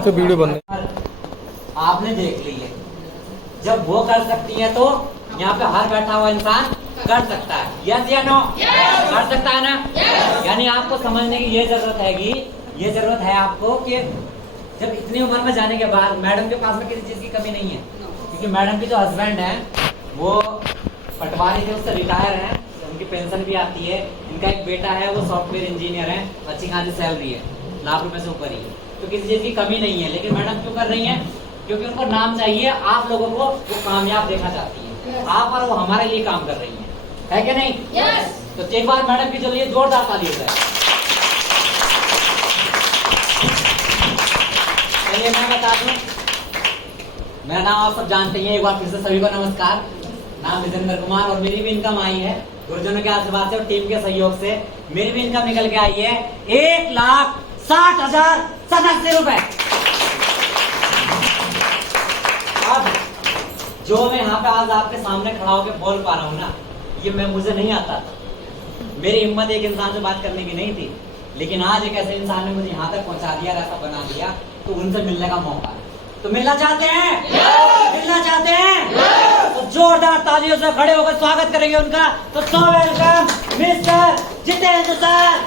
अच्छा वीडियो बन आपने देख ली है, जब वो कर सकती है तो यहाँ पे हर बैठा हुआ इंसान कर सकता है। यस या नो? कर सकता है ना? यानी आपको समझने की ये जरूरत हैगी, ये जरूरत है आपको कि जब इतनी उम्र में जाने के बाद मैडम के पास में किसी चीज की कमी नहीं है, क्योंकि मैडम की जो हस्बैंड है वो पटवारी थे, उससे रिटायर हैं, उनकी पेंशन भी आती है। इनका एक बेटा है, वो सॉफ्टवेयर इंजीनियर है, अच्छी खासी सैलरी है, लाख रुपए से ऊपर ही है, तो किसी चीज की कमी नहीं है। लेकिन मैडम क्यों कर रही है? क्योंकि उनको नाम चाहिए, आप लोगों को वो कामयाब देखना चाहती है। आप और वो हमारे लिए काम कर रही है कि नहीं? yes. तो एक बार मैडम की चलिए जोरदार ताली हो जाए। चलिए मैं बता दूं, मेरा नाम आप सब जानते हैं, एक बार फिर से सभी को नमस्कार। नाम विजेंद्र कुमार और मेरी भी इनकम आई है गुरुजनों के आशीर्वाद से और टीम के सहयोग से। मेरी भी इनकम निकल के आई है 1,60,87 रुपए। अब जो मैं यहाँ पे आज आपके सामने खड़ा होकर बोल पा रहा हूँ ना, ये मुझे नहीं आता था। मेरी हिम्मत एक इंसान से बात करने की नहीं थी, लेकिन आज एक ऐसे इंसान ने मुझे यहाँ तक पहुंचा दिया, ऐसा बना दिया, तो उनसे मिलने का मौका है। तो मिलना चाहते हैं? मिलना चाहते हैं? तो जोरदार तालियों से खड़े होकर स्वागत करेंगे उनका। तो so welcome mister Jitendra sir.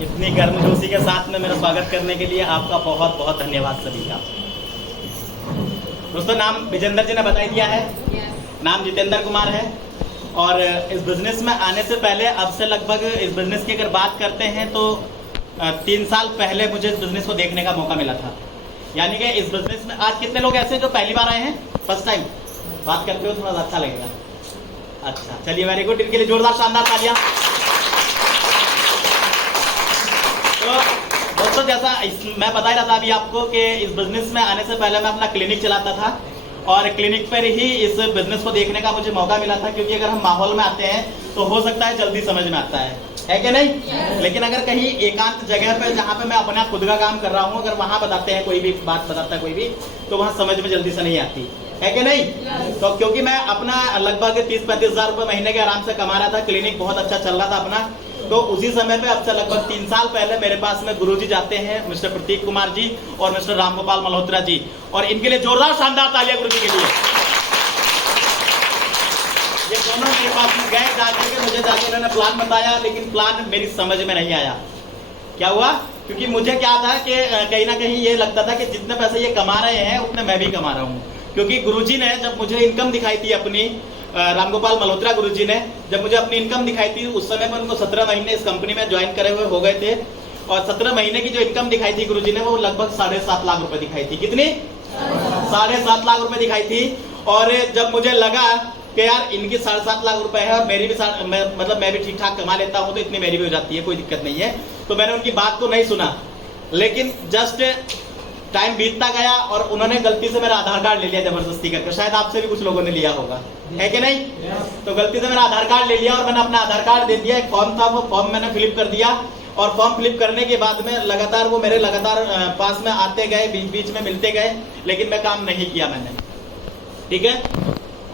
इतनी गर्मजोशी के साथ में मेरा स्वागत करने के लिए आपका बहुत बहुत धन्यवाद सभी का। दोस्तों, नाम विजेंद्र जी ने बता दिया है, नाम जितेंद्र कुमार है। और इस बिजनेस में आने से पहले, अब से लगभग इस बिजनेस की अगर बात करते हैं तो 3 साल पहले मुझे इस बिजनेस को देखने का मौका मिला था। यानी कि इस बिजनेस में आज कितने लोग ऐसे जो पहली बार आए हैं, फर्स्ट टाइम बात करते हो, थोड़ा अच्छा लगेगा। अच्छा, चलिए, वेरी गुड। इनके लिए जोरदार शानदार तालियां। तो दोस्तों, जैसा मैं बता रहा था अभी आपको कि इस बिजनेस में आने से पहले मैं अपना क्लिनिक चलाता था और क्लिनिक पर ही इस बिजनेस को देखने का मुझे मौका मिला था, क्योंकि अगर हम माहौल में आते हैं तो हो सकता है जल्दी समझ में आता है कि नहीं? लेकिन अगर कहीं एकांत जगह पर जहाँ पे मैं अपना खुद का काम कर रहा हूँ, अगर वहां बताते हैं, कोई भी बात बताता है कोई भी, तो वहां समझ में जल्दी से नहीं आती है कि नहीं? तो क्योंकि मैं अपना लगभग 30-35 हजार रुपए महीने के आराम से कमा रहा था, क्लिनिक बहुत अच्छा चल रहा था अपना। तो उसी समय पे अब से लगभग 3 साल पहले मेरे पास में गुरुजी जाते हैं, मिस्टर प्रतीक कुमार जी और मिस्टर रामगोपाल मल्होत्रा जी, और इनके लिए जोरदार शानदार तालियां गुरुजी के लिए। ये दोनों मेरे पास में गए, जाकर के मुझे जाके इन्होंने प्लान बताया, लेकिन प्लान मेरी समझ में नहीं आया। क्या हुआ? क्योंकि मुझे क्या था कि कहीं ना कहीं ये लगता था कि जितने पैसे ये कमा रहे हैं उतने मैं भी कमा रहा हूँ। क्योंकि गुरुजी ने जब मुझे इनकम दिखाई थी अपनी, रामगोपाल मल्होत्रा गुरुजी ने जब मुझे अपनी इनकम दिखाई थी, उस समय में उनको 17 महीने इस कंपनी में ज्वाइन करे हुए हो गए थे, और 17 महीने की जो इनकम दिखाई थी गुरुजी ने, वो लगभग 7.5 लाख रुपए दिखाई थी। कितनी? 7.5 लाख रुपए दिखाई थी। और जब मुझे लगा कि यार इनकी 7.5 लाख रुपए है और मेरी भी मतलब मैं भी ठीक ठाक कमा लेता हूँ, तो इतनी मेरी भी हो जाती है, कोई दिक्कत नहीं है, तो मैंने उनकी बात को नहीं सुना। लेकिन जस्ट टाइम बीतता गया और उन्होंने गलती से मेरा आधार कार्ड ले लिया जबरदस्ती करके। शायद आपसे भी कुछ लोगों ने लिया होगा, है कि नहीं? तो गलती से मेरा आधार कार्ड ले लिया और मैंने अपना आधार कार्ड दे दिया। एक फॉर्म था, वो फॉर्म मैंने फिलअप कर दिया, और फॉर्म फिलअप करने के बाद में लगातार वो मेरे लगातार पास में आते गए, बीच बीच में मिलते गए, लेकिन मैं काम नहीं किया मैंने, ठीक है।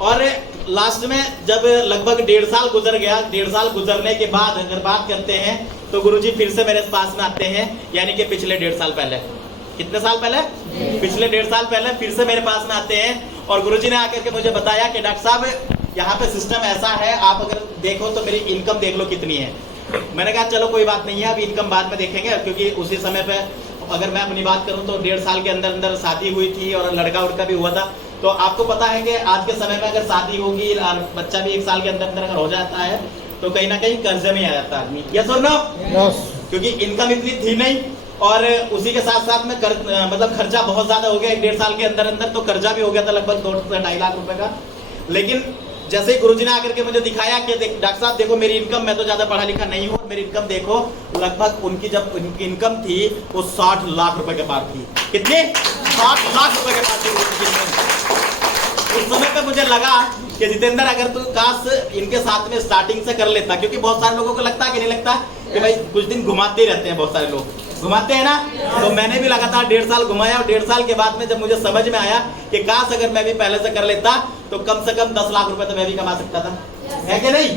और लास्ट में जब लगभग 1.5 साल गुजर गया, 1.5 साल गुजरने के बाद अगर बात करते हैं तो गुरुजी फिर से मेरे पास में आते हैं, यानी कि पिछले 1.5 साल पहले। कितने साल पहले? पिछले 1.5 साल पहले फिर से मेरे पास में आते हैं, और गुरुजी ने आकर के मुझे बताया कि डॉक्टर साहब यहाँ पे सिस्टम ऐसा है, आप अगर देखो तो मेरी इनकम देख लो कितनी है। मैंने कहा चलो कोई बात नहीं है, अभी इनकम बाद में देखेंगे, क्योंकि उसी समय पे अगर मैं अपनी बात करूं तो 1.5 साल के अंदर अंदर शादी हुई थी और लड़का उड़का भी हुआ था। तो आपको पता है कि आज के समय में अगर शादी होगी और बच्चा भी 1 साल के अंदर अंदर अगर हो जाता है तो कहीं ना कहीं कर्जे में आ जाता है आदमी। यस और नो? क्योंकि इनकम इतनी थी नहीं, और उसी के साथ साथ में मतलब खर्चा बहुत ज्यादा हो गया। 1.5 साल के अंदर अंदर तो कर्जा भी हो गया था लगभग 2 से 2.5 लाख रुपए का। लेकिन जैसे ही गुरुजी ने आकर के मुझे दिखाया कि डॉक्टर साहब देखो मेरी इनकम, मैं तो ज्यादा पढ़ा लिखा नहीं हूँ, मेरी इनकम देखो, लगभग उनकी जब उनकी इनकम थी वो 60 लाख रुपए के पार थी। कितने? 60 लाख रुपए के पार थी उनकी इनकम। उस समय पे मुझे लगा कि जितेंद्र अगर तू काश इनके साथ में स्टार्टिंग से कर लेता, क्योंकि बहुत सारे लोगों को लगता है कि नहीं लगता कि भाई कुछ दिन घुमाते ही रहते हैं, बहुत सारे लोग घुमाते हैं ना। तो मैंने भी लगातार 1.5 साल घुमाया और 1.5 साल के बाद में जब मुझे समझ में आया कि काश अगर मैं भी पहले से कर लेता तो कम से कम 10 लाख रुपए तो मैं भी कमा सकता था, है कि नहीं?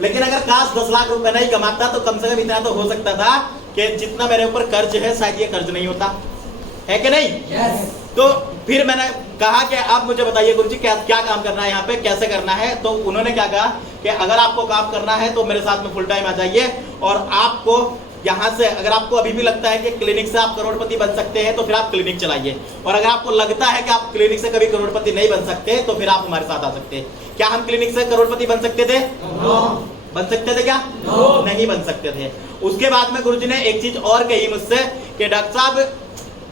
लेकिन अगर काश 10 लाख रुपए नहीं कमाता तो कम से कम इतना तो हो सकता था कि जितना मेरे ऊपर कर्ज है शायद ये कर्ज नहीं होता, है कि नहीं? तो फिर मैंने कहा कि आप मुझे बताइए गुरुजी क्या क्या काम करना है यहाँ पे, कैसे करना है? तो उन्होंने क्या कहा कि अगर आपको काम करना है तो मेरे साथ में फुल टाइम आ जाइए, और आपको यहाँ से अगर आपको अभी भी लगता है कि क्लिनिक से आप करोड़पति बन सकते हैं तो फिर आप क्लिनिक चलाइए, और अगर आपको लगता है कि आप क्लिनिक से कभी करोड़पति नहीं बन सकते तो फिर आप हमारे साथ आ सकते हैं। क्या हम क्लिनिक से करोड़पति बन सकते थे? बन सकते थे क्या? नहीं बन सकते थे। उसके बाद में गुरुजी ने एक चीज और कही मुझसे कि डॉक्टर साहब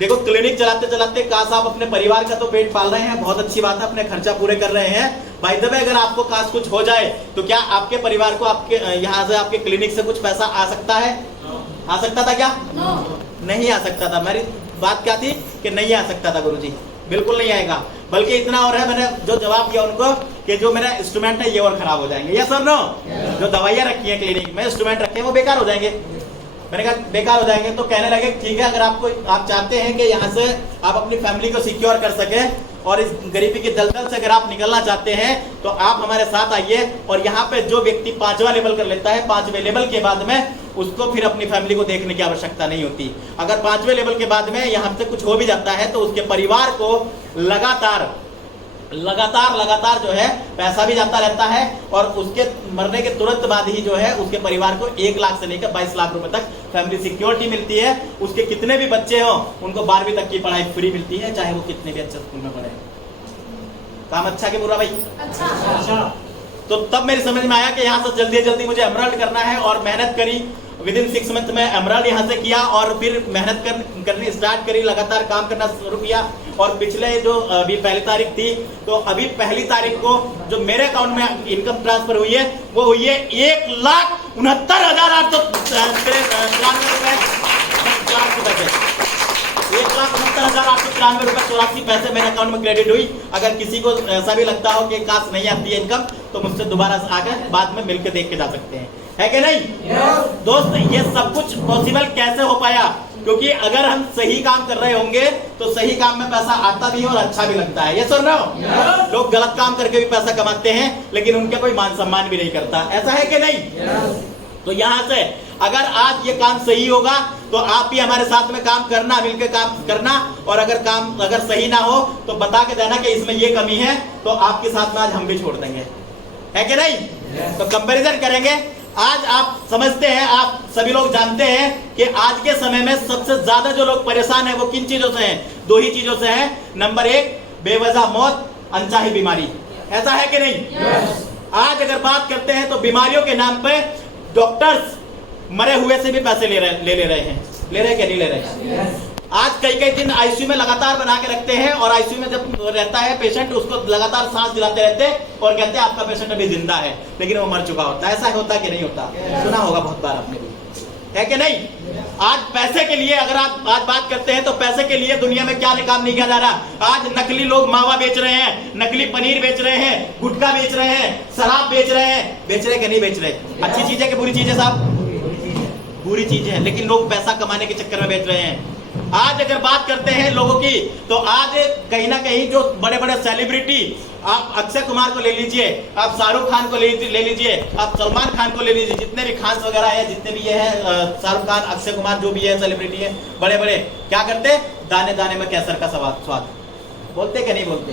देखो क्लिनिक चलाते चलाते काश आप अपने परिवार का तो पेट पाल रहे हैं, बहुत अच्छी बात है, अपने खर्चा पूरे कर रहे हैं, भाई दबे अगर आपको काश कुछ हो जाए तो क्या आपके परिवार को आपके यहाँ से आपके क्लिनिक से कुछ पैसा आ सकता है? आ सकता था क्या? नहीं आ सकता था। मेरी बात क्या थी कि नहीं आ सकता था गुरुजी, बिल्कुल नहीं आएगा। बल्कि इतना और है, मैंने जो जवाब दिया उनको कि जो मेरा इंस्ट्रूमेंट है ये और खराब हो जाएंगे, यस और नो? जो दवाइयां रखी है क्लिनिक में, इंस्ट्रूमेंट रखे हैं वो बेकार हो जाएंगे। मैंने कहा बेकार हो जाएंगे, तो कहने लगे ठीक है अगर आप चाहते हैं कि यहाँ से आप अपनी फैमिली को सिक्योर कर सके और इस गरीबी की दलदल से अगर आप निकलना चाहते हैं तो आप हमारे साथ आइए, और यहाँ पे जो व्यक्ति 5वां लेवल कर लेता है, 5वें लेवल के बाद में उसको फिर अपनी फैमिली को देखने की आवश्यकता नहीं होती। अगर 5वें लेवल के बाद में यहाँ से कुछ हो भी जाता है तो उसके परिवार को लगातार जो है पैसा भी जाता रहता है, और उसके मरने के तुरंत बाद ही जो है उसके परिवार को 1 लाख से लेकर 22 लाख रुपए तक फैमिली सिक्योरिटी मिलती है। उसके कितने भी बच्चे हो उनको 12वीं तक की पढ़ाई फ्री मिलती है, चाहे वो कितने भी अच्छे स्कूल में पढ़े। काम अच्छा कि बुरा भाई? अच्छा। तो तब मेरी समझ में आया कि यहाँ से जल्दी जल्दी मुझे एमराल्ड करना है, और मेहनत करी। विदिन 6 मंथ में एमराल्ड यहाँ से किया और फिर मेहनत करनी स्टार्ट करी, लगातार काम करना शुरू किया। और पिछले जो अभी 1 तारीख थी, तो अभी 1 तारीख को जो मेरे अकाउंट में इनकम ट्रांसफर हुई है वो हुई है 1,69,893 रुपए 84 पैसे मेरे अकाउंट में क्रेडिट हुई। अगर किसी को ऐसा भी लगता हो कि काश नहीं आती है इनकम तो मुझसे दोबारा आकर बाद में मिलकर देख के जा सकते हैं, है कि नहीं? दोस्त ये सब कुछ पॉसिबल कैसे हो पाया? क्योंकि अगर हम सही काम कर रहे होंगे तो सही काम में पैसा आता भी है और अच्छा भी लगता है, ये सुन रहे हो? लोग गलत काम करके भी पैसा कमाते हैं लेकिन उनके कोई मान सम्मान भी नहीं करता, ऐसा है कि नहीं? तो यहाँ से अगर आज ये काम सही होगा तो आप भी हमारे साथ में काम करना, मिलकर काम करना, और अगर काम अगर सही ना हो तो बता के देना कि इसमें ये कमी है, तो आपके साथ में आज हम भी छोड़ देंगे, है कि नहीं? तो कंपैरिजन करेंगे। आज आप समझते हैं, आप सभी लोग जानते हैं कि आज के समय में सबसे ज्यादा जो लोग परेशान हैं वो किन चीजों से हैं? 2 ही चीजों से हैं। नंबर 1 बेवजह मौत, अनचाही बीमारी, ऐसा है कि नहीं? आज अगर बात करते हैं तो बीमारियों के नाम पे डॉक्टर्स मरे हुए से भी पैसे ले रहे हैं क्या नहीं ले रहे? आज कई दिन आईसीयू में लगातार बना के रखते हैं, और आईसीयू में जब रहता है पेशेंट उसको लगातार सांस दिलाते रहते हैं और कहते हैं आपका पेशेंट अभी जिंदा है, लेकिन वो मर चुका होता है। ऐसा होता कि नहीं होता? सुना होगा बहुत बार आपने भी, है कि नहीं? आज पैसे के लिए अगर आप आज बात करते हैं तो पैसे के लिए दुनिया में क्या काम नहीं किया जा रहा। आज नकली लोग मावा बेच रहे हैं, नकली पनीर बेच रहे हैं, गुटखा बेच रहे हैं, शराब बेच रहे हैं। बेच रहे कि नहीं बेच रहे? अच्छी चीज है कि बुरी चीज है साहब? बुरी चीज है, लेकिन लोग पैसा कमाने के चक्कर में बेच रहे हैं। आज अगर बात करते हैं लोगों की तो आज कहीं ना कहीं जो बड़े बड़े सेलिब्रिटी, आप अक्षय कुमार को ले लीजिए, आप शाहरुख खान को ले लीजिए, आप सलमान खान को ले लीजिए, जितने भी खान वगैरह है, जितने भी ये है, शाहरुख खान, अक्षय कुमार, जो भी है सेलिब्रिटी है बड़े बड़े, क्या करते? दाने दाने में कैंसर का स्वाद बोलते कि नहीं बोलते?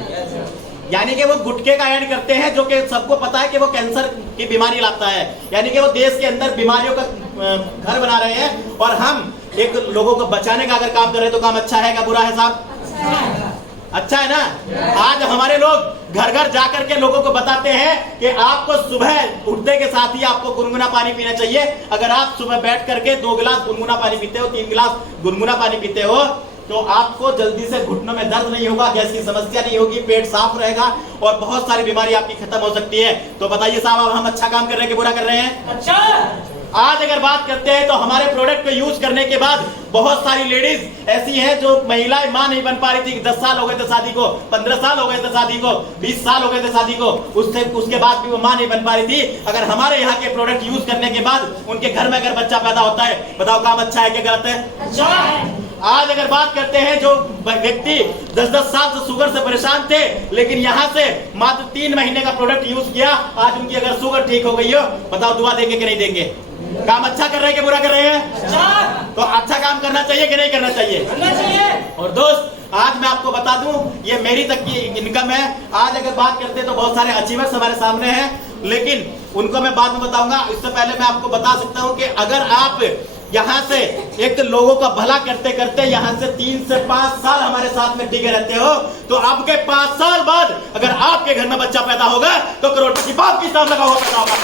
यानी कि वो गुटखे का ऐड करते हैं जो कि सबको पता है कि वो कैंसर की बीमारी लाता है। यानी कि वो देश के अंदर बीमारियों का घर बना रहे हैं, और हम एक लोगों को बचाने का अगर काम कर रहे हैं तो काम अच्छा है क्या बुरा है साहब? अच्छा है ना? आज हमारे लोग घर घर जाकर के लोगों को बताते हैं कि आपको सुबह उठने के साथ ही आपको गुनगुना पानी पीना चाहिए। अगर आप सुबह बैठ करके 2 गिलास गुनगुना पानी पीते हो, 3 गिलास गुनगुना पानी पीते हो, तो आपको जल्दी से घुटनों में दर्द नहीं होगा, गैस की समस्या नहीं होगी, पेट साफ रहेगा और बहुत सारी बीमारी आपकी खत्म हो सकती है। तो बताइए साहब, अब हम अच्छा काम कर रहे हैं कि बुरा कर रहे हैं? अच्छा। आज अगर बात करते हैं तो हमारे प्रोडक्ट को यूज करने के बाद बहुत सारी लेडीज ऐसी हैं जो महिलाएं मां नहीं बन पा रही थी। 10 साल हो गए थे शादी को, 15 साल हो गए थे शादी को, 20 साल हो गए थे शादी को, उसके बाद भी वो मां नहीं बन पा रही थी। अगर हमारे यहाँ के प्रोडक्ट यूज करने के बाद उनके घर में अगर बच्चा पैदा होता है, बताओ काम अच्छा है कि गलत है? अच्छा है। आज अगर बात करते हैं जो व्यक्ति 10-10 साल से शुगर से परेशान थे, लेकिन यहाँ से मात्र 3 महीने का प्रोडक्ट यूज किया, आज उनकी अगर शुगर ठीक हो गई हो, बताओ दुआ देंगे कि नहीं देंगे? काम अच्छा कर रहे हैं कि बुरा कर रहे हैं? अच्छा। तो अच्छा काम करना चाहिए कि नहीं करना चाहिए? करना चाहिए। और दोस्त, आज मैं आपको बता दूं, ये मेरी तक की इनकम है। आज अगर बात करते हैं तो बहुत सारे अचीवर्स हमारे सामने हैं, लेकिन उनको मैं बाद में बताऊंगा। इससे पहले मैं आपको बता सकता हूं कि अगर आप यहाँ से एक लोगों का भला करते करते यहाँ से 3 से 5 साल हमारे साथ में टिके रहते हो, तो आपके 5 साल बाद अगर आपके घर में बच्चा पैदा होगा तो करोड़पति बाप की साथ लगा हुआ पैदा होगा।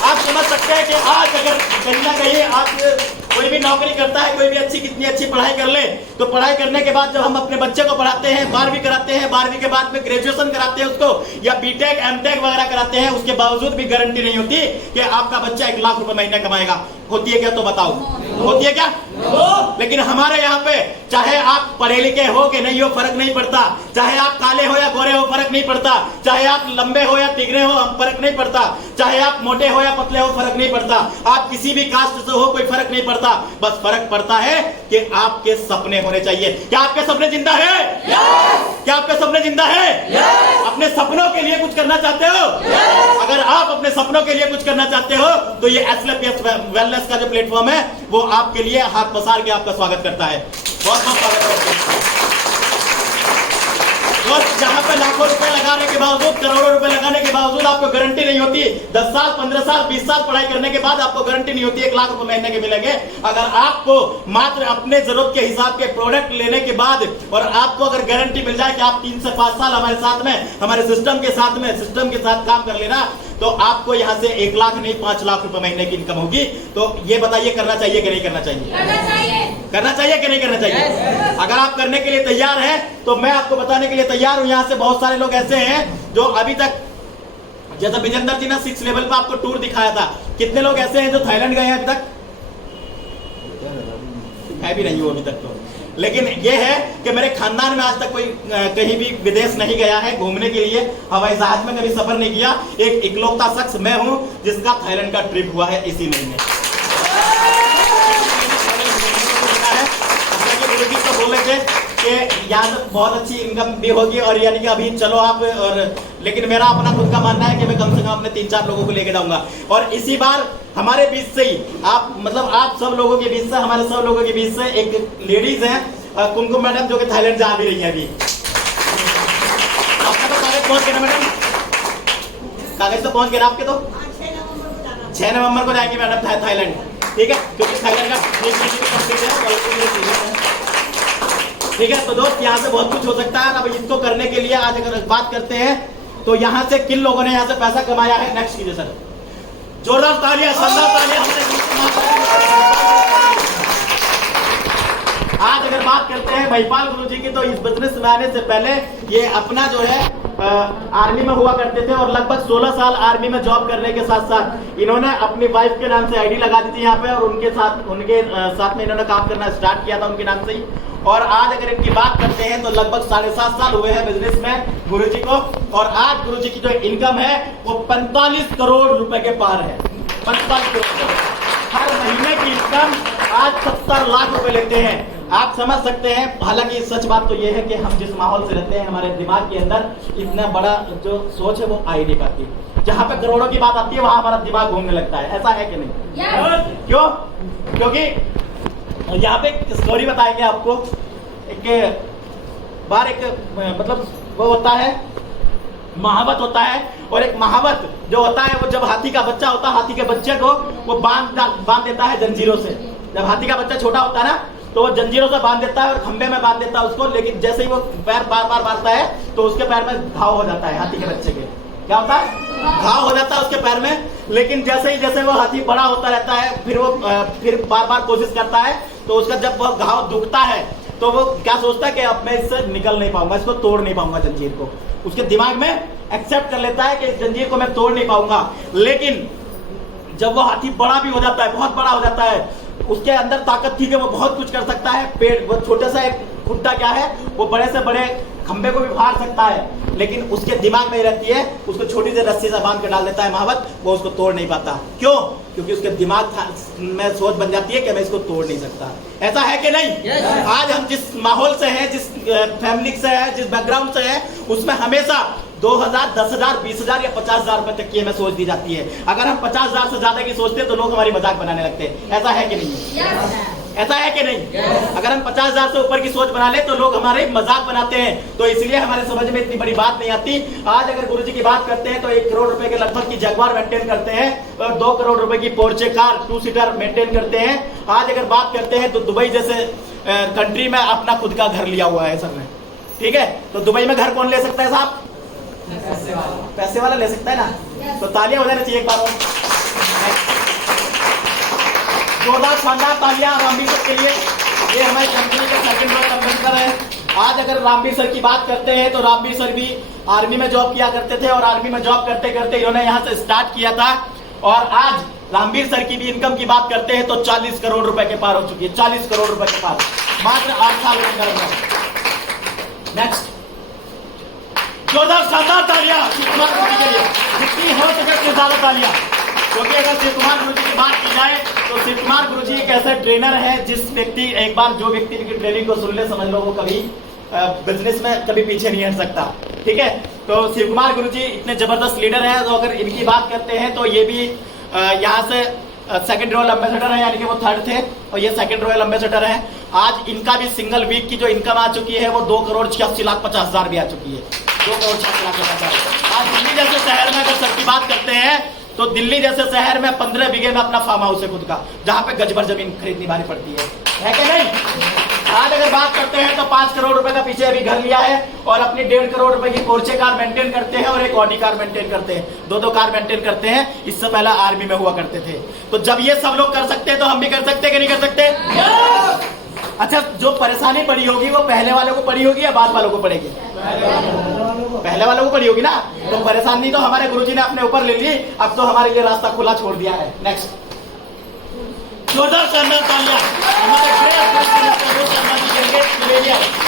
आप समझ सकते हैं कि आज अगर कहीं ना कहीं आप कोई भी नौकरी करता है, कोई भी कितनी अच्छी पढ़ाई कर ले, तो पढ़ाई करने के बाद जब हम अपने बच्चे को पढ़ाते हैं, 12वीं कराते हैं, 12वीं के बाद में ग्रेजुएशन कराते हैं उसको, या बीटेक एमटेक वगैरह कराते हैं, उसके बावजूद भी गारंटी नहीं होती कि आपका बच्चा 1 लाख रुपए महीने कमाएगा। होती है क्या? तो बताओ, होती है क्या? लेकिन हमारे यहाँ पे चाहे आप पढ़े लिखे हो कि नहीं हो, फर्क नहीं पड़ता। चाहे आप काले हो या गोरे हो, फर्क नहीं पड़ता। चाहे आप लंबे हो या तिगड़े हो, फर्क नहीं पड़ता। चाहे आप मोटे हो या पतले हो, फर्क नहीं पड़ता। आप किसी भी कास्ट से हो, कोई फर्क नहीं पड़ता। बस फर्क पड़ता है कि आपके सपने होने चाहिए। क्या आपके सपने जिंदा है? क्या आपके सपने जिंदा है? अपने सपनों के लिए कुछ करना चाहते हो? अगर आप अपने सपनों के लिए कुछ करना चाहते हो तो ये एसएलएपीएस वेलनेस का जो प्लेटफॉर्म है वो आपके लिए हाथ पसार के आपका स्वागत करता है। बहुत बहुत स्वागत है दोस्त। जहां पे लाखों रुपए लगाने के बावजूद, करोड़ों रुपए लगाने के बावजूद आपको गारंटी नहीं होती, 10 साल 15 साल 20 साल पढ़ाई करने के बाद आपको गारंटी नहीं होती 1 लाख रुपए महीने के मिलेंगे। अगर आपको मात्र अपने जरूरत के हिसाब के प्रोडक्ट लेने के बाद और आपको अगर गारंटी मिल जाए कि आप 3 से 5 साल हमारे साथ में, हमारे सिस्टम के साथ काम कर लेना, तो आपको यहाँ से 1 लाख नहीं 5 लाख रुपए महीने की इनकम होगी। तो ये बताइए करना चाहिए कि नहीं करना चाहिए? करना चाहिए कि नहीं करना चाहिए? अगर आप करने के लिए तैयार हैं तो मैं आपको बताने के लिए तैयार हूं। यहाँ से बहुत सारे लोग ऐसे हैं जो अभी तक, जैसे विजेंदर जी ने 6 लेवल पे आपको टूर दिखाया था, कितने लोग ऐसे हैं जो थाईलैंड गए हैं अभी तक? है भी नहीं हो अभी तक तो। लेकिन यह है कि मेरे खानदान में आज तक कोई कहीं भी विदेश नहीं गया है घूमने के लिए, हवाई जहाज में कभी सफर नहीं किया। एक इकलौता शख्स मैं हूं जिसका थाईलैंड का ट्रिप हुआ है इसी महीने। तो बोले थे कि यहाँ से बहुत अच्छी इनकम भी होगी और यानी कि अभी चलो आप, और लेकिन मेरा अपना खुद का मानना है कि मैं कम से कम अपने 3-4 लोगों को लेके जाऊंगा। और इसी बार हमारे बीच से ही आप सब लोगों के बीच से, हमारे सब लोगों के बीच से एक लेडीज है कुमकुम मैडम, जो कि थाईलैंड जा भी रही है अभी। आपका तो कागज पहुंच गया मैडम? कागज तो पहुंच गया आपके? तो 6 नवंबर को जाएंगे मैडम थाईलैंड, ठीक है? क्योंकि थाईलैंड का ठीक है। तो दोस्त, यहाँ से बहुत कुछ हो सकता है। अब इसको करने के लिए आज अगर बात करते हैं तो यहाँ से किन लोगों ने यहाँ से पैसा कमाया है, नेक्स्ट कीजिए सर, जोरदार तालियां, शानदार तालियां। आज अगर बात करते हैं महिपाल गुरु जी की, तो इस बिजनेस में आने से पहले ये अपना जो है आर्मी में हुआ करते थे और लगभग 16 साल आर्मी में जॉब करने के साथ साथ इन्होंने अपनी वाइफ के नाम से आईडी लगा दी थी यहाँ पे, और उनके साथ में इन्होंने काम करना स्टार्ट किया था उनके नाम से ही। और आज अगर इनकी बात करते हैं तो लगभग 7.5 साल हुए हैं बिजनेस में गुरुजी को, और आज गुरुजी की जो इनकम है वो 45 करोड़ रुपए के पार है। 45 करोड़ हर महीने की इनकम आज 70 लाख रुपए लेते हैं। आप समझ सकते हैं। हालांकि सच बात तो ये है कि हम जिस माहौल से रहते हैं, हमारे दिमाग के अंदर इतना बड़ा जो सोच है वो आ ही नहीं पाती। जहाँ पे करोड़ों की बात आती है वहां हमारा दिमाग घूमने लगता है। ऐसा है कि नहीं? क्यों? क्योंकि यहाँ पे एक स्टोरी बताएंगे आपको। एक बार एक मतलब वो होता है, महावत होता है, और एक महावत जो होता है वो जब हाथी का बच्चा होता है, हाथी के बच्चे को वो बांध देता है जंजीरों से। जब हाथी का बच्चा छोटा होता है ना, तो वो जंजीरों से बांध देता है और खंबे में बांध देता है उसको। लेकिन जैसे ही वो पैर बार बार मारता है तो उसके पैर में घाव हो जाता है हाथी के बच्चे के। क्या होता है? घाव हो जाता है उसके पैर में। लेकिन जैसे वो हाथी बड़ा होता रहता है, फिर बार बार कोशिश करता है, तो उसका जब वो घाव दुखता है तो वो क्या सोचता है कि अब मैं इससे निकल नहीं पाऊंगा, इसको तोड़ नहीं पाऊंगा जंजीर को। उसके दिमाग में एक्सेप्ट कर लेता है कि इस जंजीर को मैं तोड़ नहीं पाऊंगा। लेकिन जब वो हाथी बड़ा भी हो जाता है, बहुत बड़ा हो जाता है, उसके अंदर ताकत थी कि वो बहुत कुछ कर सकता है। पेड़, वो छोटा सा एक खुट्टा क्या है, वो बड़े से बड़े खंबे को भी फाड़ सकता है। लेकिन उसके दिमाग में रहती है, उसको छोटी सी रस्सी से बांध के डाल देता है महावत, वो उसको तोड़ नहीं पाता। क्यों? क्योंकि उसके दिमाग में सोच बन जाती है कि मैं इसको तोड़ नहीं सकता। ऐसा है कि नहीं? yes. आज हम जिस माहौल से हैं, जिस फैमिली से है, जिस बैकग्राउंड से है, उसमें हमेशा 2000, 10,000, 20,000 या 50,000 रुपए तक की हमें सोच दी जाती है। अगर हम 50,000 से ज्यादा की सोचते हैं तो लोग हमारी मजाक बनाने लगते हैं। ऐसा है कि नहीं? yes. ऐसा है कि नहीं? yes. अगर हम 50,000 से ऊपर की सोच बना ले तो लोग हमारे मजाक बनाते हैं। तो इसलिए हमारे समझ में इतनी बड़ी बात नहीं आती। आज अगर गुरुजी की बात करते हैं तो 1 करोड़ रुपए के लगभग की जगुआर मेंटेन करते हैं और 2 करोड़ रुपए की पोर्चे कार 2 सीटर मेंटेन करते हैं। आज अगर बात करते हैं तो दुबई जैसे कंट्री में अपना खुद का घर लिया हुआ है सर ने, ठीक है? तो दुबई में घर कौन ले सकता है साहब? पैसे वाला ले सकता है ना। तो तालियां हो जानी चाहिए एक बार और। जोरदार शानदार तालियां रामवीर सर के लिए। ये हमारी कंपनी का सेकंड रोल एम्बेसडर है। आज अगर रामवीर सर की बात करते हैं तो रामवीर सर भी आर्मी में जॉब किया करते थे और आर्मी में जॉब करते करते इन्होंने यहाँ से स्टार्ट किया था। और आज रामवीर सर की भी इनकम की बात करते हैं तो 40 करोड़ रुपए के पार हो चुकी है। 40 करोड़ रुपए के पार मात्र 8 साल के अंदर। नेक्स्ट, जोरदार शानदार तालियां शिव कुमार गुरुजी के लिए, जितनी हो सके उतनी ज्यादा तालियां। क्योंकि अगर शिव कुमार गुरुजी की बात की जाए तो शिव कुमार गुरुजी एक ऐसे ट्रेनर है जिस व्यक्ति, एक बार जो व्यक्ति की ट्रेनिंग को सुन ले, समझ लो वो कभी बिजनेस में कभी पीछे नहीं हट सकता। ठीक है? तो शिव कुमार गुरुजी इतने जबरदस्त लीडर हैं। तो अगर इनकी बात करते हैं तो ये भी यहाँ से सेकंड रॉयल एम्बेसडर है, यानी कि वो थर्ड थे और ये सेकंड रॉयल एम्बेसडर है। आज इनका भी सिंगल वीक की जो इनकम आ चुकी है वो 2,86,50,000 भी आ चुकी है। 2,86,50,000। आज दिल्ली जैसे शहर में अगर सर की बात करते हैं तो दिल्ली जैसे शहर में 15 बीघे में अपना फार्म हाउस है खुद का, जहां पे गज भर जमीन खरीदनी भारी पड़ती है कि नहीं? आज अगर बात करते हैं तो 5 करोड़ रुपए का पीछे अभी घर लिया है और अपनी 1.5 करोड़ रुपए की पोर्चे कार मेंटेन करते हैं और एक ऑडी कार मेंटेन करते हैं। 2 कार मेंटेन करते हैं। इससे पहले आर्मी में हुआ करते थे। तो जब ये सब लोग कर सकते हैं तो हम भी कर सकते हैं कि नहीं कर सकते? अच्छा, जो परेशानी पड़ी होगी वो पहले वालों को पड़ी होगी या बाद वालों को पड़ेगी? पहले वालों को पड़ी होगी ना। तो परेशानी तो हमारे गुरुजी ने अपने ऊपर ले ली, अब तो हमारे लिए रास्ता खुला छोड़ दिया है। नेक्स्ट, जोरदार शानदार तालियां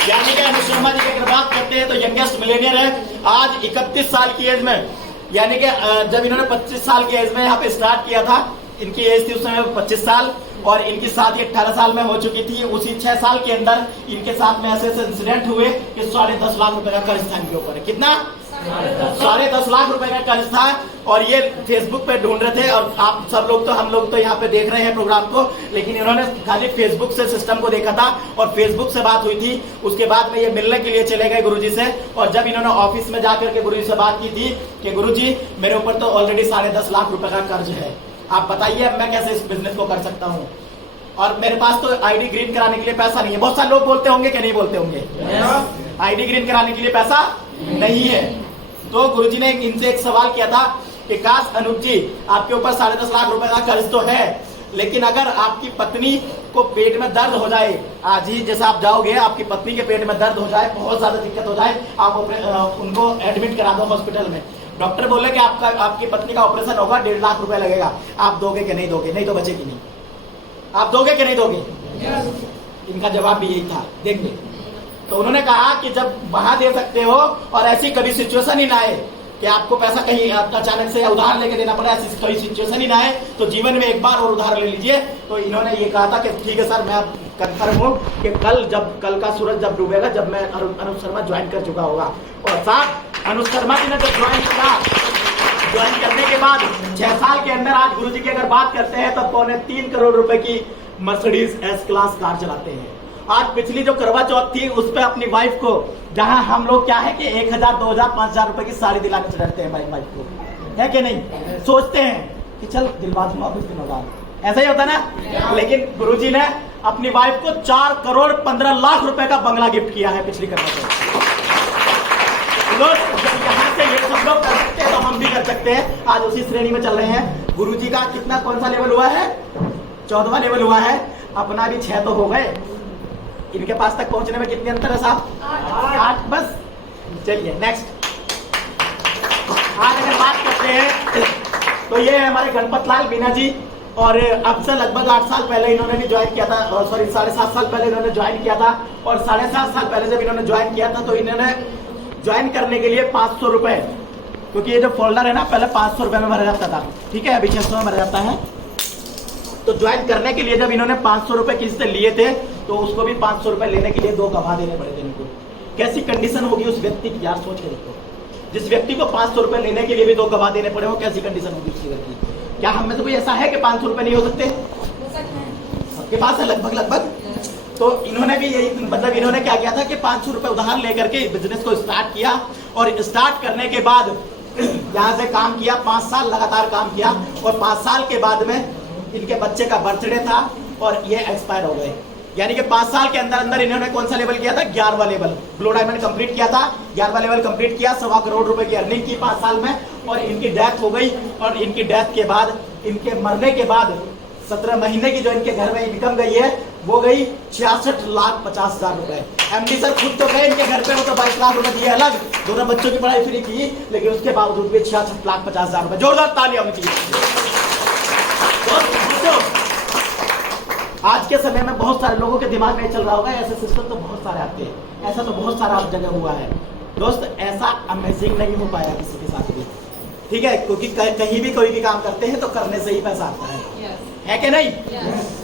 यानी कि अनुज शर्मा जी की अगर बात करते हैं तो यंगेस्ट मिलेनियर है। आज 31 साल की एज में, यानी कि जब इन्होंने 25 साल की एज में यहाँ पे स्टार्ट किया था, इनकी एज थी उस समय 25 साल और इनकी शादी 18 साल में हो चुकी थी। उसी 6 साल के अंदर इनके साथ में ऐसे इंसिडेंट हुए कि 10.5 लाख रुपए का कर्ज था इनके ऊपर। कितना? 10.5 लाख रुपए का कर्ज था। और ये फेसबुक पे ढूंढ रहे थे और आप सब लोग तो, हम लोग तो यहाँ पे देख रहे हैं प्रोग्राम को, लेकिन इन्होंने खाली फेसबुक से सिस्टम को देखा था और फेसबुक से बात हुई थी। उसके बाद में ये मिलने के लिए चले गए गुरुजी से और जब इन्होंने ऑफिस में जाकर के गुरुजी से बात की थी कि गुरुजी मेरे ऊपर तो ऑलरेडी 10.5 लाख रुपए का कर्ज है, आप बताइए अब मैं कैसे इस बिजनेस को कर सकता हूँ और मेरे पास तो आईडी ग्रीन कराने के लिए पैसा नहीं है। बहुत सारे लोग बोलते होंगे कि नहीं बोलते होंगे? आईडी ग्रीन कराने के लिए पैसा नहीं है। तो गुरुजी ने इनसे एक सवाल किया था कि काश अनुज जी आपके ऊपर 10.5 लाख रुपए का कर्ज तो है, लेकिन अगर आपकी पत्नी को पेट में दर्द हो जाए, आज ही जैसा आप जाओगे आपकी पत्नी के पेट में दर्द हो जाए, बहुत ज्यादा दिक्कत हो जाए, आप उनको एडमिट करा दो हॉस्पिटल में, डॉक्टर बोले कि आपकी पत्नी का ऑपरेशन होगा, 1.5 लाख रुपए लगेगा, आप दोगे कि नहीं दोगे? नहीं तो बचेगी नहीं। आप दोगे कि नहीं दोगे? इनका जवाब भी यही था, देंगे। तो उन्होंने कहा कि जब वहां दे सकते हो और ऐसी कभी सिचुएशन ही ना आए कि आपको पैसा कहीं अचानक से उधार लेके देना पड़े, ऐसी कोई सिचुएशन ही ना आए, तो जीवन में एक बार और उधार ले लीजिए। तो इन्होंने ये कहा था कि ठीक है सर, मैं कंफर्म हूँ कि कल का सूरज जब डूबेगा, जब मैं अनुज शर्मा ज्वाइन कर चुका होगा। और साथ अनुज शर्मा जी ने जब ज्वाइन करने के बाद 6 साल के अंदर आज गुरुजी की अगर बात करते हैं तो 3.25 करोड़ रुपए की मर्सिडीज एस क्लास कार चलाते हैं। आज पिछली जो करवा चौथ थी उस पे अपनी वाइफ को, जहां हम लोग क्या है कि 1,000, 2,000, 5,000 रुपए की साड़ी दिलाने से डरते हैं वाइफ को, है कि नहीं? सोचते हैं कि चल दिलबाग दूंगा कुछ दिनों बाद, ऐसा ही होता ना। लेकिन गुरुजी ने अपनी वाइफ को 4 करोड़ 15 लाख रुपए का बंगला गिफ्ट किया है पिछली करवा चौथ। से ये सब लोग कर सकते हैं तो हम भी कर सकते हैं। आज उसी श्रेणी में चल रहे हैं। गुरुजी का कितना कौन सा लेवल हुआ है? 14वां लेवल हुआ है। अपना भी 6 तो हो गए। इनके पास तक पहुंचने में कितने अंतर है साहब? 8 बस। चलिए नेक्स्ट। आज अगर बात करते हैं तो ये है हमारे गणपत लाल मीना जी, और अब से लगभग 8 साल पहले इन्होंने भी ज्वाइन किया था, सॉरी 7.5 साल पहले इन्होंने ज्वाइन किया था। और 7.5 साल पहले जब इन्होंने ज्वाइन किया था तो इन्होंने ज्वाइन करने के लिए 500 रुपए, क्योंकि ये जो फोल्डर है ना पहले 500 रुपए में भरा जाता था, ठीक है, अभी 600 में भरा जाता है। तो ज्वाइन करने के लिए जब इन्होंने 500 रुपए किसी से लिए थे तो उसको भी 500 रुपए लेने के लिए 2 गवाह देने पड़े थे इनको। कैसी कंडीशन होगी उस व्यक्ति की, यार सोच के देखो। जिस व्यक्ति को 500 रुपए लेने के लिए भी 2 गवाह देने पड़े हो, कैसी कंडीशन होगी उसकी व्यक्ति। क्या हम में से कोई ऐसा है कि 500 रुपए नहीं हो सकते? सबके पास है लगभग। तो इन्होंने भी यही, मतलब इन्होंने क्या किया था कि 500 रुपए उधार लेकर के बिजनेस को स्टार्ट किया, और स्टार्ट करने के बाद यहाँ से काम किया, 5 साल लगातार काम किया, और 5 साल के बाद में इनके बच्चे का बर्थडे था और ये एक्सपायर हो गए। यानी कि 5 साल के अंदर अंदर इन्होंने कौन सा लेवल किया था? 11वां लेवल ब्लू डायमंड कंप्लीट किया था। 11वां लेवल कंप्लीट किया, 1.25 करोड़ रुपए की अर्निंग की 5 साल में, और इनकी डेथ हो गई। और इनकी डेथ के बाद, इनके मरने के बाद 17 महीने की जो इनके घर में इनकम गई है वो गई 66,50,000 रुपए। एमडी सर खुद तो गए इनके घर पे, वो तो 22 लाख रुपए दिए अलग, दोनों बच्चों की पढ़ाई फ्री की, लेकिन उसके बावजूद भी 66,50,000 रुपए। जोरदार तालियां होनी चाहिए। आज के समय में बहुत सारे लोगों के दिमाग में चल रहा होगा ऐसे सिस्टम तो बहुत सारे आते हैं, ऐसा तो बहुत सारा जगह हुआ है दोस्त। ऐसा अमेजिंग नहीं हो पाया किसी के साथ भी, ठीक है, क्योंकि कहीं भी कोई भी काम करते हैं तो करने से ही पैसा आता है कि नहीं?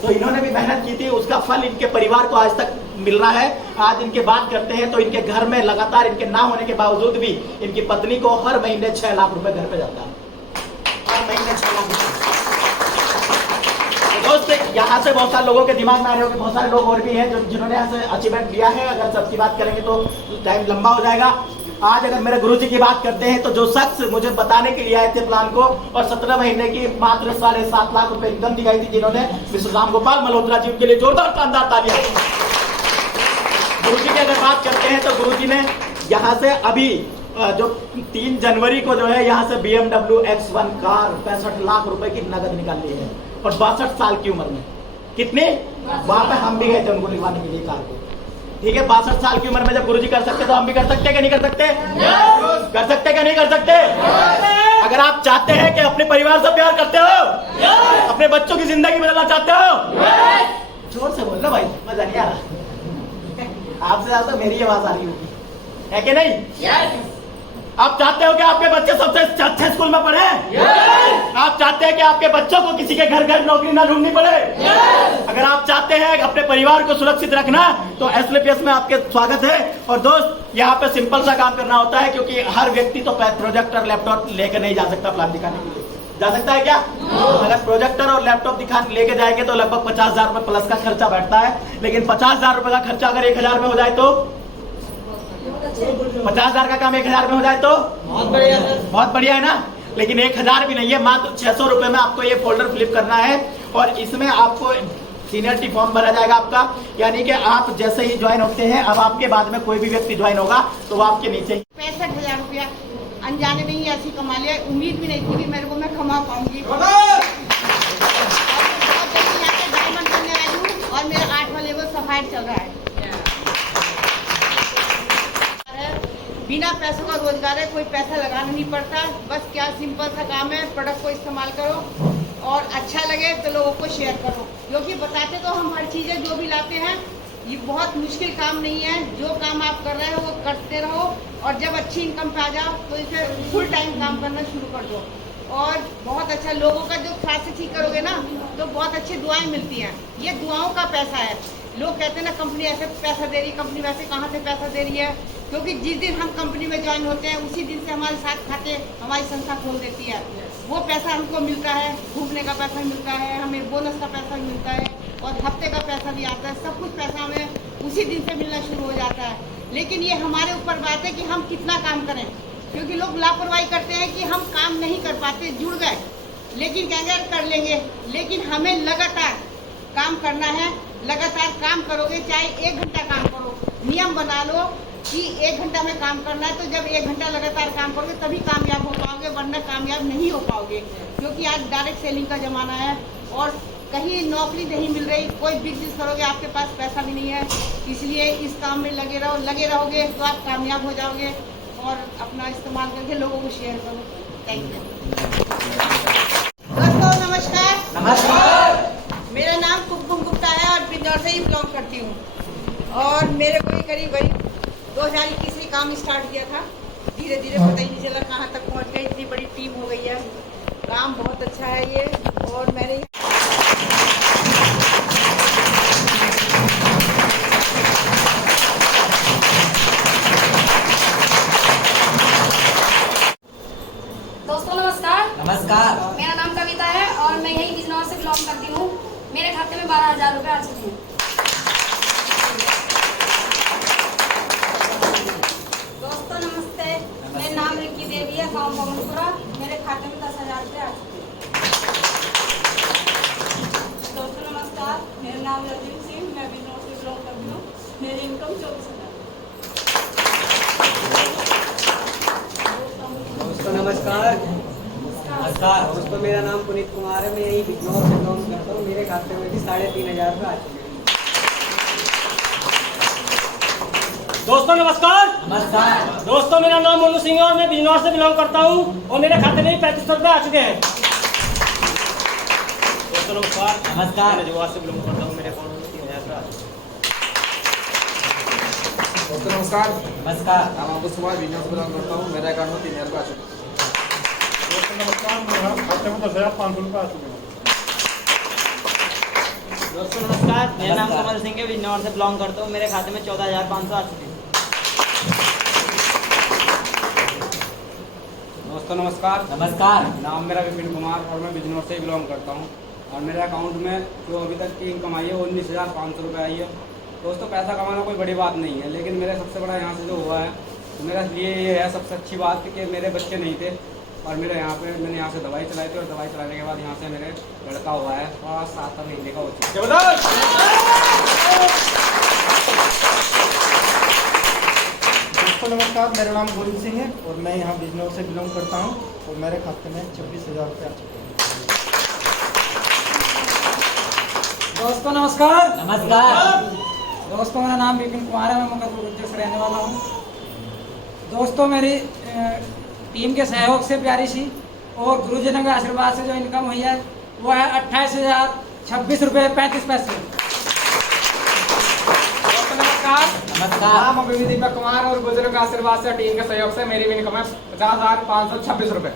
तो इन्होंने भी मेहनत की थी, उसका फल इनके परिवार को आज तक मिल रहा है। आज इनके बात करते हैं तो इनके घर में लगातार, इनके ना होने के बावजूद भी इनकी पत्नी को हर महीने 6 लाख रुपए घर पे जाता है, हर महीने 6 लाख रुपए। दोस्त यहाँ से बहुत सारे लोगों के दिमाग में आ रहे हो कि बहुत सारे लोग और भी हैं जो जिन्होंने यहाँ से अचीवमेंट लिया है। अगर सबकी बात करेंगे तो टाइम लंबा हो जाएगा। आज अगर मेरे गुरुजी की बात करते हैं तो जो शख्स मुझे बताने के लिए आए थे प्लान को, और 17 महीने की मात्र 7.5 लाख रुपए इनकम दिखाई थी जिन्होंने, मिस्टर राम गोपाल मल्होत्रा जी, उनके लिए जोरदार शानदार तालियां। गुरुजी की अगर बात करते हैं तो गुरुजी ने यहाँ से अभी जो 3 जनवरी को जो है यहाँ से BMW X1 कार 65 लाख रुपए की नगद निकाल ली है, और 62 साल की उम्र में। कितने? वहां पे हम भी गए थे उनको लिखवाने के लिए कार को, ठीक है। 62 साल की उम्र में जब गुरुजी कर सकते तो हम भी कर सकते हैं कि नहीं कर सकते? कर सकते कि नहीं कर सकते? अगर आप चाहते हैं कि अपने परिवार से प्यार करते हो, अपने बच्चों की जिंदगी बदलना चाहते हो, जोर से बोल लो भाई, मजा नहीं आ रहा। आपसे ज्यादा मेरी आवाज आ रही होगी, है कि नहीं? आप चाहते हो कि आपके बच्चे सबसे अच्छे स्कूल में पढ़े? आप चाहते हैं कि आपके बच्चों को किसी के घर घर नौकरी ना ढूंढनी पड़े? अगर आप चाहते हैं अपने परिवार को सुरक्षित रखना तो एसएलपीएस में आपके स्वागत है। और दोस्त यहाँ पे सिंपल सा काम करना होता है, क्योंकि हर व्यक्ति तो प्रोजेक्टर लैपटॉप लेकर नहीं जा सकता प्लान दिखाने के लिए। जा सकता है क्या? अगर प्रोजेक्टर और लैपटॉप दिखा लेके जाएंगे तो लगभग 50,000 रुपए प्लस का खर्चा बैठता है, लेकिन 50,000 रुपए का खर्चा अगर 1,000 में हो जाए तो 50,000 का काम 1,000 में हो जाए तो बहुत बढ़िया सर, बहुत बढ़िया है ना। लेकिन 1,000 भी नहीं है, मात्र 600 रुपए में आपको ये फोल्डर फ्लिप करना है, और इसमें आपको सीनियरिटी फॉर्म भरा जाएगा आपका। यानी कि आप जैसे ही ज्वाइन होते हैं, अब आपके बाद में कोई भी व्यक्ति ज्वाइन होगा तो वो आपके नीचे ही 65,000 रुपया अनजाने में ही ऐसी कमा लिया। उम्मीद भी नहीं थी कि मेरे को मैं कमा पाऊंगी। डायमंड करने आई हूँ और मेरा 8वां लेवल सफायर चल रहा है। बिना पैसों का रोजगार है, कोई पैसा लगाना नहीं पड़ता, बस क्या सिंपल सा काम है, प्रोडक्ट को इस्तेमाल करो और अच्छा लगे तो लोगों को शेयर करो। क्योंकि बताते तो हम हर चीज़ें जो भी लाते हैं, ये बहुत मुश्किल काम नहीं है। जो काम आप कर रहे हो वो करते रहो, और जब अच्छी इनकम पे आ जाओ तो इसे फुल टाइम काम करना शुरू कर दो, और बहुत अच्छा लोगों का जो खास ठीक करोगे ना तो बहुत अच्छी दुआएं मिलती हैं। ये दुआओं का पैसा है। लोग कहते हैं ना कंपनी ऐसे पैसा दे रही, कंपनी वैसे कहाँ से पैसा दे रही है, क्योंकि जिस दिन हम कंपनी में ज्वाइन होते हैं उसी दिन से हमारे साथ खाते हमारी संस्था खोल देती है। वो पैसा हमको मिलता है, घूमने का पैसा मिलता है, हमें बोनस का पैसा मिलता है, और हफ्ते का पैसा भी आता है। सब कुछ पैसा हमें उसी दिन से मिलना शुरू हो जाता है। लेकिन ये हमारे ऊपर बात है कि हम कितना काम करें, क्योंकि लोग लापरवाही करते हैं कि हम काम नहीं कर पाते, जुड़ गए, लेकिन कहेंगे कर लेंगे। लेकिन हमें लगातार काम करना है। लगातार काम करोगे, चाहे 1 घंटा काम करो, नियम बना लो, कि 1 घंटा में काम करना है, तो जब 1 घंटा लगातार काम करोगे तभी कामयाब हो पाओगे, वरना कामयाब नहीं हो पाओगे। क्योंकि आज डायरेक्ट सेलिंग का ज़माना है और कहीं नौकरी नहीं मिल रही, कोई बिजनेस करोगे आपके पास पैसा भी नहीं है, इसलिए इस काम में लगे रहोगे तो आप कामयाब हो जाओगे। और अपना इस्तेमाल करके लोगों को शेयर करो। Thank you. दोस्तों नमस्कार। नमस्कार। मेरा नाम कुमकुम गुप्ता है और बिजनौर से ही बिलोंग करती हूँ। और मेरे को करीब 2021 से काम स्टार्ट किया था। धीरे धीरे पता ही नहीं चला कहाँ तक पहुँच गई, इतनी बड़ी टीम हो गई है। काम बहुत अच्छा है ये। और मैंने दोस्तों नमस्कार। नमस्कार। मेरा नाम कविता है और मैं यही बिजनौर से बिलोंग करती हूँ। मेरे खाते में 12,000 रुपये आ चुके हैं। दोस्तों नमस्ते, मेरा नाम रिक्की देवी है, गाँव मोहनपुरा। मेरे खाते में 10,000 रुपये आ चुके हैं। दोस्तों नमस्कार, मेरा नाम रजीव सिंह, मैं बिजनौर से बिलोंग करती हूँ। मेरी इनकम 24,000। दोस्तों नमस्कार। नमस्कार। दोस्तों मेरा नाम पुनीत कुमार है, मैं यही बिजनौर से बिलोंग करता हूँ। मेरे खाते में भी 3,500 रुपये आ चुके हैं। दोस्तों नमस्कार। नमस्कार। दोस्तों मेरा नाम मोनू सिंह है और मैं बिजनौर से बिलोंग करता हूँ और मेरे खाते में 3500 रुपये आ चुके हैं। दोस्तों नमस्कार। नमस्कार। मैं जवाब से बिलोंग करता हूँ, मेरे अकाउंट में 3,000 रुपये आ चुके हैं। दोस्तों नमस्कार। नमस्कार। नाम अब्दुल कुमार, बिजनौर से बिलोंग करता हूँ। मेरे अकाउंट में 3,000 रुपये आ चुके हैं। दोस्तों नमस्कार, मेरे खाते में 10,500 रुपये आ चुके हैं। दोस्तों नमस्कार, मेरा नाम नमस्कार। कमल सिंह है, बिजनौर से बिलोंग करता हूँ। मेरे खाते में 14,500 आ चुके हैं। दोस्तों नमस्कार। नमस्कार। नाम मेरा विपिन कुमार और मैं बिजनौर से बिलोंग करता हूँ और मेरे अकाउंट में जो अभी तक की इनकम आई है 19,500 रुपये आई है। दोस्तों पैसा कमाना कोई बड़ी बात नहीं है, लेकिन मेरा सबसे बड़ा यहाँ से जो हुआ है मेरा लिए ये है सबसे अच्छी बात कि मेरे बच्चे नहीं थे और मैंने यहाँ से दवाई चलाई थी और दवाई चलाने के बाद यहाँ से मेरे लड़का हुआ है और 7 महीने का हो चुका दोस्तों नमस्कार, मेरा नाम गोविंद सिंह है और मैं यहाँ बिजनौर से बिलोंग करता हूँ और मेरे खाते में 26,000 रुपये आ चुके हैं। दोस्तों नमस्कार। नमस्कार। दोस्तों मेरा नाम विपिन कुमार है, मैं मकरपुर गुज्जर से रहने वाला हूँ। दोस्तों मेरी टीम के सहयोग से प्यारी सी और गुरुजनों के आशीर्वाद से जो इनकम हुई है वो है 28,026 रुपये 35 पैसे। दोस्तों नमस्कार। नमस्कार। नाम अभिदीपक कुमार और गुजरों के आशीर्वाद से टीम के सहयोग से मेरी इनकम है 50,526 रुपये।